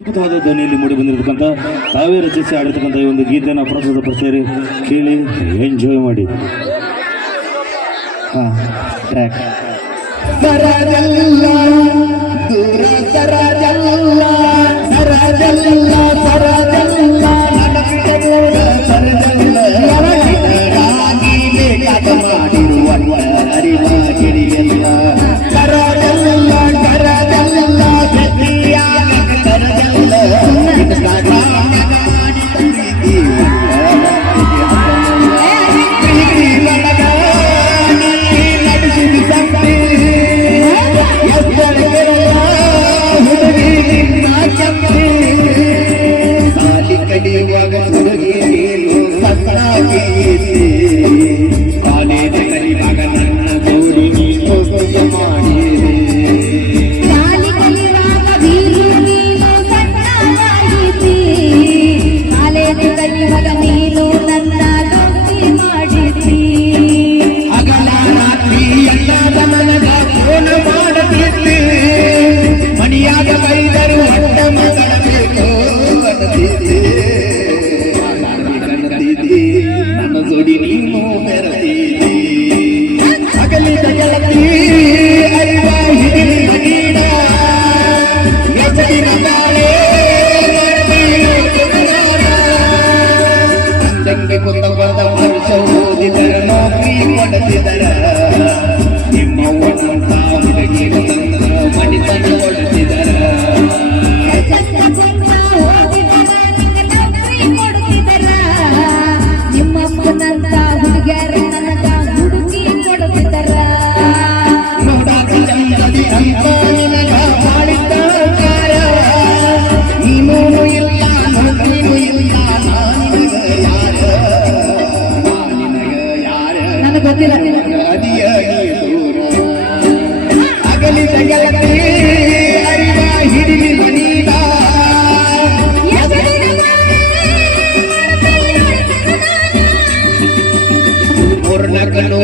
ಅದ್ಭುತವಾದ ಧ್ವನಿಯಲ್ಲಿ ಮೂಡಿ ಬಂದಿರತಕ್ಕಂಥ ತಾವೇ ರಚಿಸಿ ಆಡಿರ್ತಕ್ಕಂಥ ಈ ಒಂದು ಗೀತೆಯನ್ನು ಪ್ರಸ್ತುತ ಪಡಿಸಿರಿ. ಕೇಳಿ ಎಂಜಾಯ್ ಮಾಡಿ. ಟ್ರ್ಯಾಕ್ ಸರಜಲ್ಲ ಸರಜಲ್ಲ ಸರಜಲ್ಲ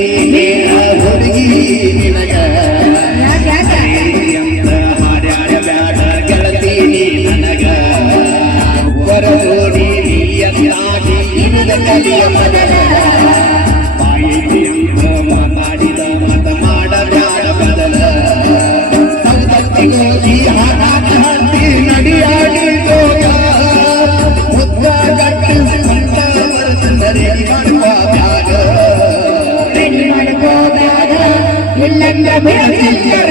Amén. mira, mira, mira.